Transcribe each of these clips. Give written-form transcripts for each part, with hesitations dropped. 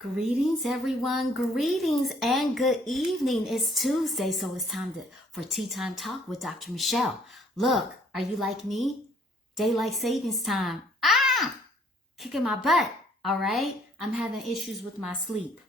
Greetings, everyone. Greetings and good evening. It's Tuesday, so it's time for Tea Time Talk with Dr. Michelle. Look, are you like me? Daylight savings time. Kicking my butt, all right? I'm having issues with my sleep.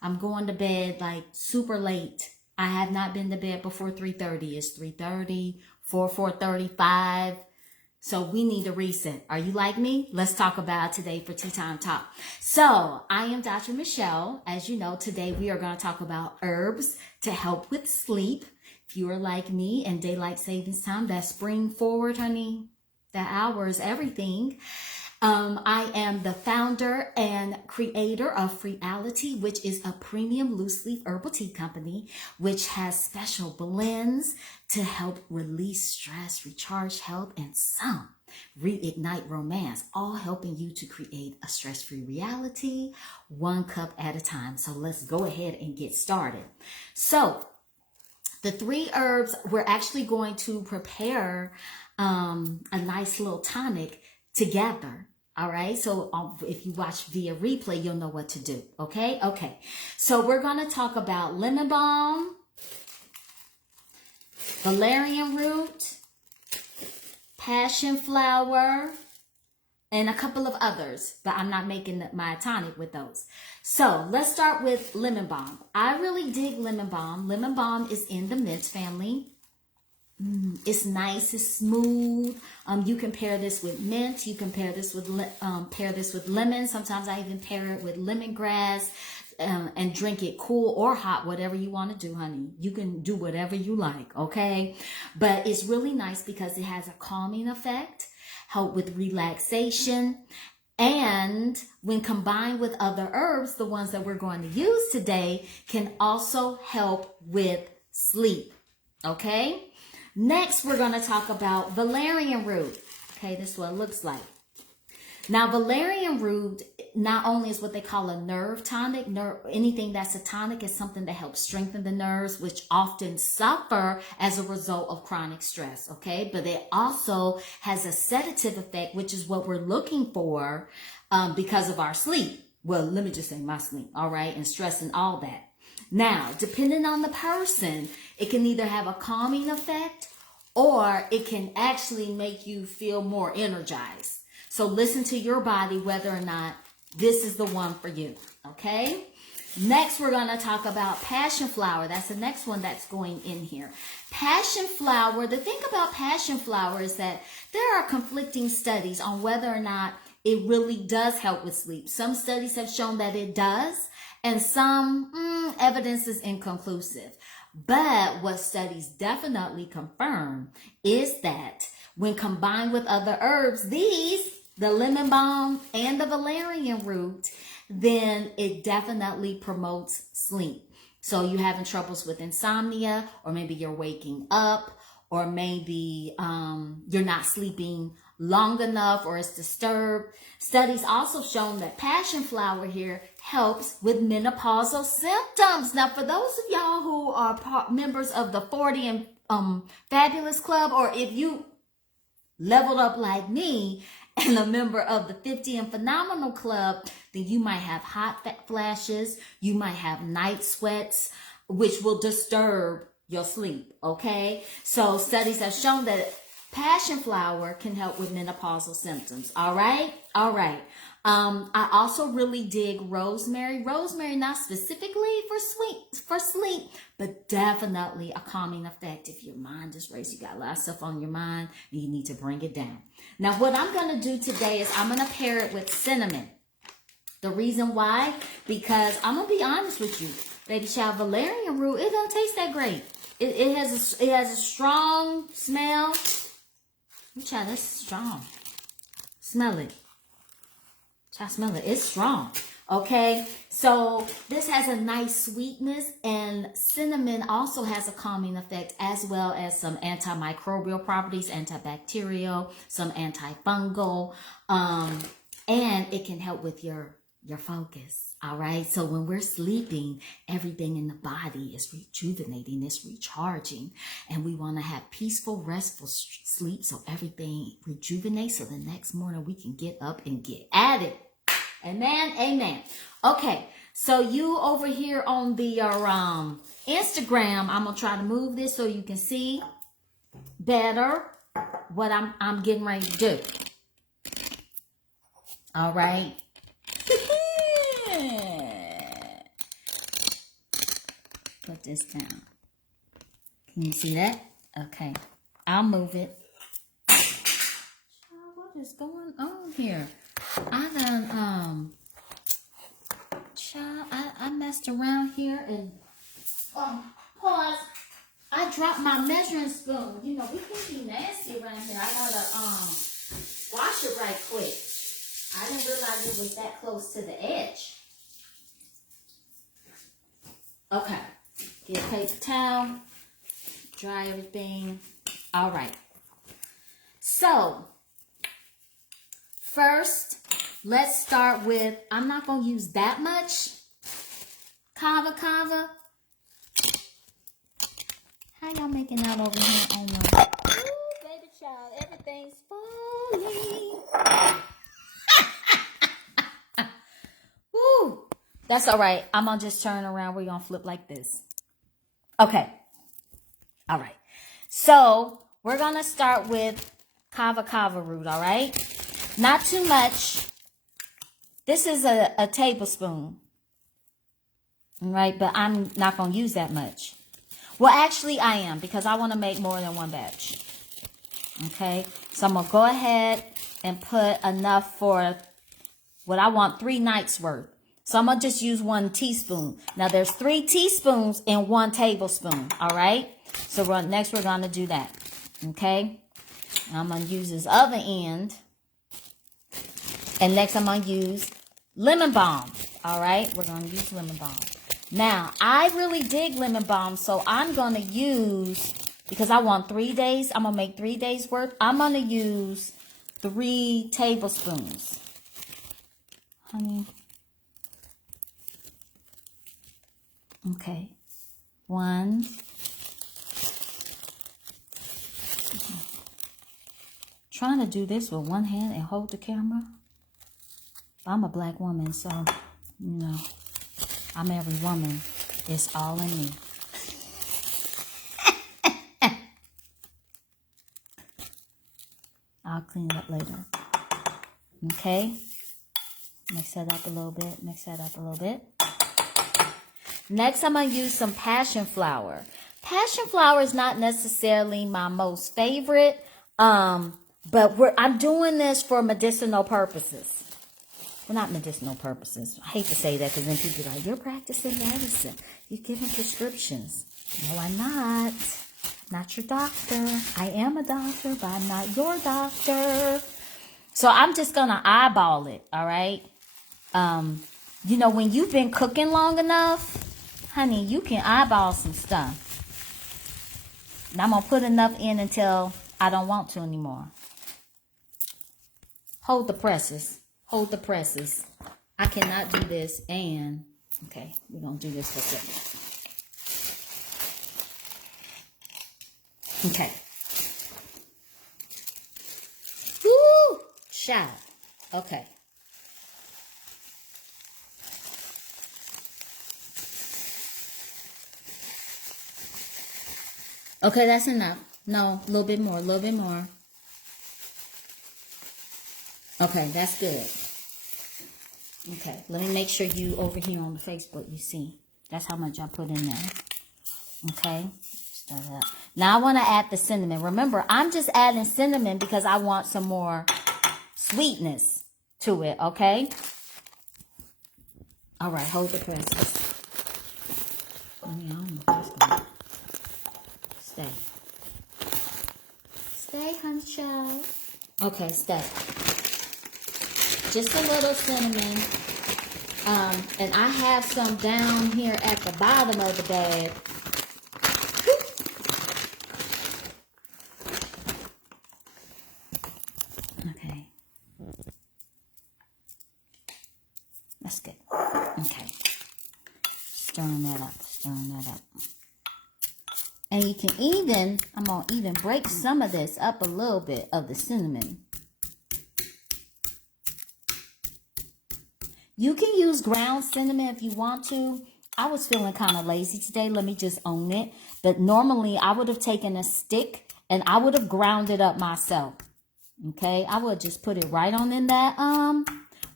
I'm going to bed like super late. I have not been to bed before 3:30. It's 3:30, 4:35. So we need a reset. Are you like me? Let's talk about it today for Tea Time Talk. So I am Dr. Michelle. As you know, today we are going to talk about herbs to help with sleep. If you are like me and daylight savings time, that spring forward, honey, that hour is everything. I am the founder and creator of Reality, which is a premium loose leaf herbal tea company, which has special blends to help release stress, recharge health, and some reignite romance, all helping you to create a stress-free reality, one cup at a time. So let's go ahead and get started. So the three herbs, we're actually going to prepare a nice little tonic together. All right. So if you watch via replay, you'll know what to do. Okay. Okay. So we're going to talk about lemon balm, Valerian root, passion flower, and a couple of others, but I'm not making my tonic with those. So let's start with lemon balm. I really dig lemon balm. Lemon balm is in the mint family. It's nice, it's smooth. You can pair this with mint. You can pair this with lemon. Sometimes I even pair it with lemongrass and drink it cool or hot, whatever you want to do, honey. You can do whatever you like, okay? But it's really nice because it has a calming effect, help with relaxation, and when combined with other herbs, the ones that we're going to use today, can also help with sleep, okay? Next, we're going to talk about valerian root. Okay, this is what it looks like. Now, valerian root not only is what they call a nerve tonic, anything that's a tonic is something that helps strengthen the nerves, which often suffer as a result of chronic stress, okay? But it also has a sedative effect, which is what we're looking for because of our sleep. Well, let me just say my sleep, all right, and stress and all that. Now, depending on the person, it can either have a calming effect or it can actually make you feel more energized. So listen to your body whether or not this is the one for you, okay? Next, we're going to talk about passion flower. That's the next one that's going in here. Passion flower, the thing about passion flower is that there are conflicting studies on whether or not it really does help with sleep. Some studies have shown that it does, and some evidence is inconclusive. But what studies definitely confirm is that when combined with other herbs, the lemon balm and the valerian root, then it definitely promotes sleep. So you're having troubles with insomnia, or maybe you're waking up, or maybe you're not sleeping long enough or it's disturbed. Studies also shown that passion flower here helps with menopausal symptoms. Now, for those of y'all who are members of the 40 and Fabulous Club, or if you leveled up like me and a member of the 50 and Phenomenal Club, then you might have hot flashes, you might have night sweats, which will disturb your sleep, okay? So studies have shown that passion flower can help with menopausal symptoms. All right. All right. I also really dig rosemary. Rosemary, not specifically for sleep, but definitely a calming effect. If your mind is racing, you got a lot of stuff on your mind and you need to bring it down. Now, what I'm going to do today is I'm going to pair it with cinnamon. The reason why, because I'm going to be honest with you, baby child, valerian root, it don't taste that great. It has a strong smell. Child, that's strong. Smell it. Child, smell it. It's strong. Okay. So this has a nice sweetness, and cinnamon also has a calming effect, as well as some antimicrobial properties, antibacterial, some antifungal, and it can help with your focus. All right. So when we're sleeping, everything in the body is rejuvenating, it's recharging, and we want to have peaceful, restful sleep so everything rejuvenates. So the next morning we can get up and get at it. Amen. Amen. Okay. So you over here on the Instagram, I'm gonna try to move this so you can see better what I'm getting ready to do. All right. Put this down. Can you see that? Okay. I'll move it. What is going on here? I done child, I messed around here and pause. I dropped my measuring spoon. You know, we can be nasty around here. I gotta wash it right quick. I didn't realize it was that close to the edge. Okay. Get a paper towel. Dry everything. All right. So, first, let's start with, I'm not going to use that much kava. How y'all making out over here on the... Ooh, baby child, everything's falling. Woo. That's all right. I'm going to just turn around. We're going to flip like this. Okay. All right. So, we're going to start with kava root, all right? Not too much. This is a tablespoon. All right, but I'm not going to use that much. Well, actually, I am because I want to make more than one batch. Okay, so I'm going to go ahead and put enough for what I want 3 nights worth. So I'm going to just use 1 teaspoon. Now, there's 3 teaspoons in 1 tablespoon. All right, so next we're going to do that. Okay, I'm going to use this other end. And next I'm going to use lemon balm. All right, we're going to use lemon balm. Now, I really dig lemon balm, so I'm going to use, because I want 3 days, I'm going to make 3 days worth. I'm going to use 3 tablespoons. Honey. Okay. 1. Trying to do this with one hand and hold the camera. I'm a black woman, so, you know, I'm every woman. It's all in me. I'll clean it up later. Okay. Mix that up a little bit. Mix that up a little bit. Next, I'm going to use some passion flower. Passion flower is not necessarily my most favorite, but I'm doing this for medicinal purposes. Well, not medicinal purposes. I hate to say that because then people are like, you're practicing medicine. You're giving prescriptions. No, I'm not. Not your doctor. I am a doctor, but I'm not your doctor. So I'm just going to eyeball it, all right? You know, when you've been cooking long enough, honey, you can eyeball some stuff. And I'm going to put enough in until I don't want to anymore. Hold the presses. Hold the presses. I cannot do this and... Okay, we're going to do this for a second. Okay. Woo! Child. Okay. Okay, that's enough. No, a little bit more, a little bit more. Okay, that's good. Okay, let me make sure you over here on the Facebook, you see. That's how much I put in there. Okay, stir it up. Now I want to add the cinnamon. Remember, I'm just adding cinnamon because I want some more sweetness to it, okay? All right, hold the presses. I don't know if that's going to stay. Stay, honey child. Okay, stay. Just a little cinnamon. And I have some down here at the bottom of the bag. Okay. That's good. Okay. Stirring that up. Stirring that up. And you can even, I'm going to even break some of this up a little bit of the cinnamon. You can use ground cinnamon if you want to. I was feeling kind of lazy today. Let me just own it. But normally I would have taken a stick and I would have ground it up myself. Okay, I would just put it right on in that,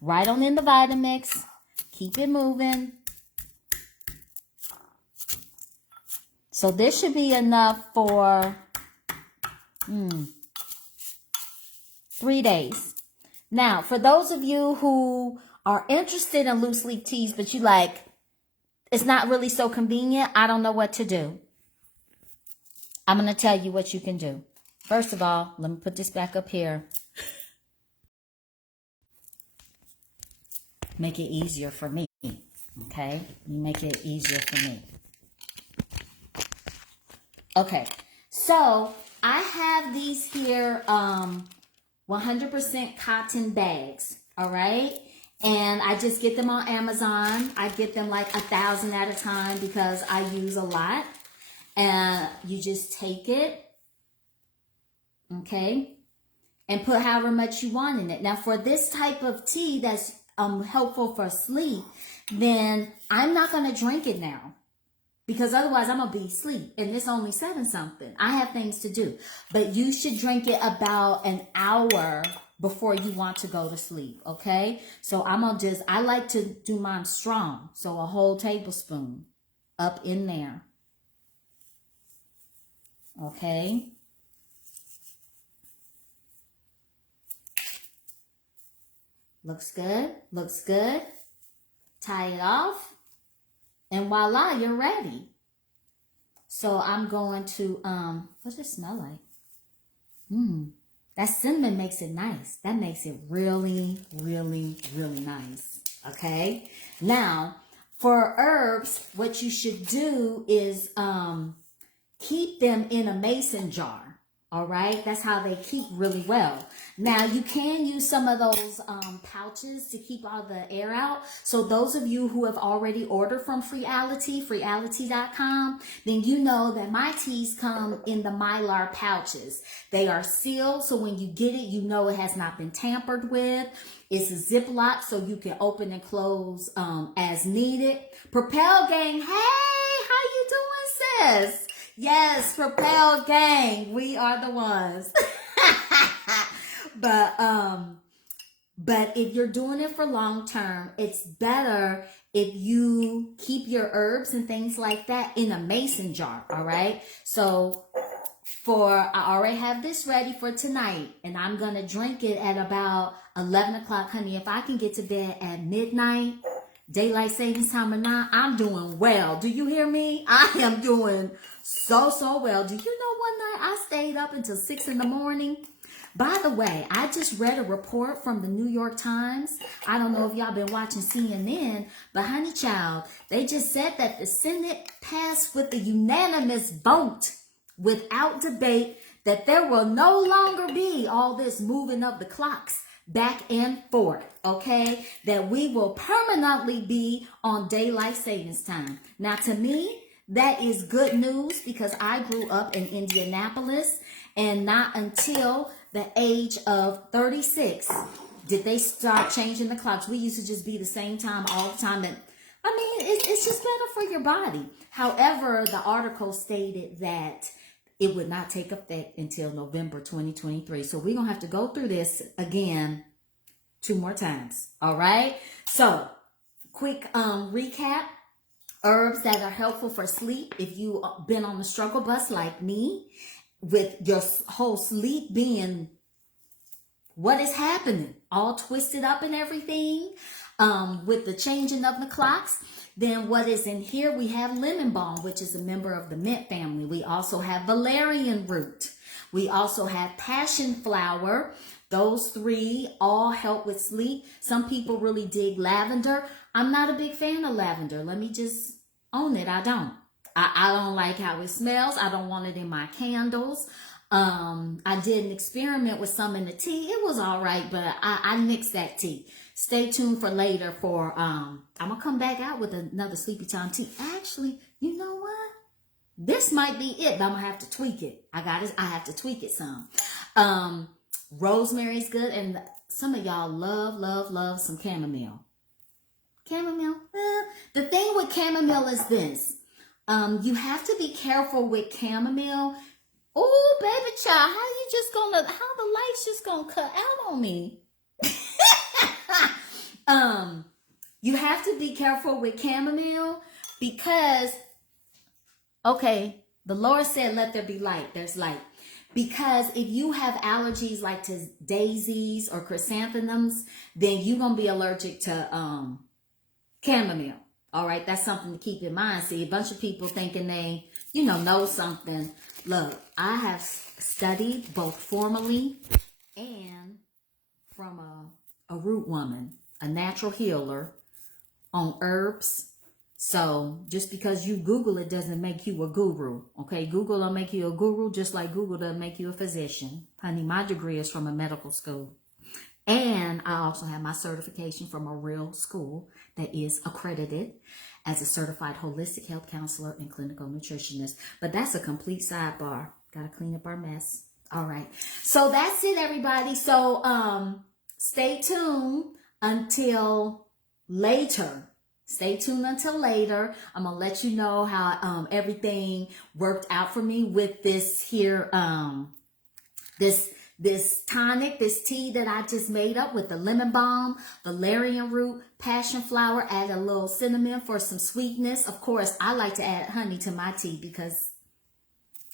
right on in the Vitamix. Keep it moving. So this should be enough for 3 days. Now, for those of you who are interested in loose leaf teas, but you like, it's not really so convenient, I don't know what to do. I'm going to tell you what you can do. First of all, let me put this back up here. Make it easier for me. Okay? You make it easier for me. Okay. So, I have these here 100% cotton bags. All right? And I just get them on Amazon. I get them like 1,000 at a time because I use a lot. And you just take it. Okay, and put however much you want in it. Now, for this type of tea that's helpful for sleep, then I'm not going to drink it now because otherwise I'm going to be asleep. And it's only 7-something. I have things to do. But you should drink it about an hour before you want to go to sleep, okay? So I'm going to I like to do mine strong. So a whole tablespoon up in there, okay? Looks good. Looks good. Tie it off. And voila, you're ready. So I'm going to, what does it smell like? That cinnamon makes it nice. That makes it really, really, really nice. Okay. Now, for herbs, what you should do is keep them in a mason jar. All right, that's how they keep really well. Now, you can use some of those pouches to keep all the air out. So those of you who have already ordered from freeality.com, then you know that my teas come in the Mylar pouches. They are sealed, so when you get it, you know it has not been tampered with. It's a Ziploc, so you can open and close as needed. Propel Gang, hey, how you doing, sis? Yes, Propel Gang, we are the ones. But if you're doing it for long term, it's better if you keep your herbs and things like that in a mason jar, all right? So I already have this ready for tonight, and I'm going to drink it at about 11 o'clock, honey. If I can get to bed at midnight, daylight savings time or not, I'm doing well. Do you hear me? I am doing so well. Do you know one night I stayed up until 6 in the morning? By the way, I just read a report from the New York Times. I don't know if y'all been watching CNN, but honey child, they just said that the Senate passed with a unanimous vote without debate that there will no longer be all this moving of the clocks back and forth, okay? That we will permanently be on daylight savings time. Now, to me, that is good news because I grew up in Indianapolis, and not until the age of 36 did they start changing the clocks. We used to just be the same time all the time. And I mean, it's just better for your body. However, the article stated that it would not take effect until November 2023. So we're going to have to go through this again 2 more times. All right. So quick recap. Herbs that are helpful for sleep. If you've been on the struggle bus like me, with your whole sleep being what is happening, all twisted up and everything, with the changing of the clocks, then what is in here, we have lemon balm, which is a member of the mint family. We also have valerian root. We also have passion flower. Those 3 all help with sleep. Some people really dig lavender. I'm not a big fan of lavender. Let me just own it. I don't. I don't like how it smells. I don't want it in my candles. I did an experiment with some in the tea. It was all right, but I mixed that tea. Stay tuned for later for, I'm going to come back out with another Sleepy Time tea. Actually, you know what? This might be it, but I'm going to have to tweak it. I have to tweak it some. Rosemary's good, and some of y'all love some chamomile. Chamomile. The thing with chamomile is this. You have to be careful with chamomile. Oh, baby child, how the lights just gonna cut out on me? You have to be careful with chamomile because, okay, the Lord said, let there be light. There's light. Because if you have allergies like to daisies or chrysanthemums, then you're going to be allergic to chamomile. All right, that's something to keep in mind. See, a bunch of people thinking they, know something. Look, I have studied both formally and from a root woman, a natural healer on herbs. So just because you Google it doesn't make you a guru. Okay, Google will make you a guru just like Google doesn't make you a physician. Honey, my degree is from a medical school. And I also have my certification from a real school that is accredited as a certified holistic health counselor and clinical nutritionist. But that's a complete sidebar. Got to clean up our mess. All right. So that's it, everybody. So stay tuned until later. Stay tuned until later. I'm going to let you know how everything worked out for me with this here, this tonic, this tea that I just made up with the lemon balm, valerian root, passion flower, add a little cinnamon for some sweetness. Of course, I like to add honey to my tea because,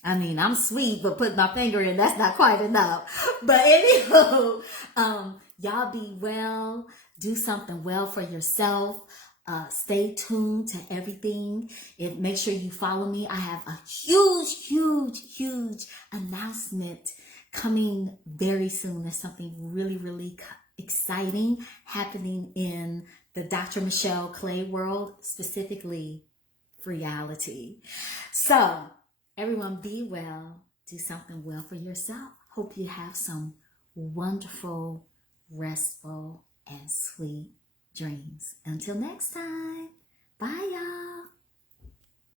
I'm sweet, but put my finger in, that's not quite enough. But anywho, y'all be well. Do something well for yourself. Stay tuned to everything. Make sure you follow me. I have a huge announcement coming very soon. There's something really exciting happening in the Dr. Michelle Clay world, specifically reality. So everyone be well. Do something well for yourself. Hope you have some wonderful, restful, and sweet dreams. Until next time. Bye, y'all.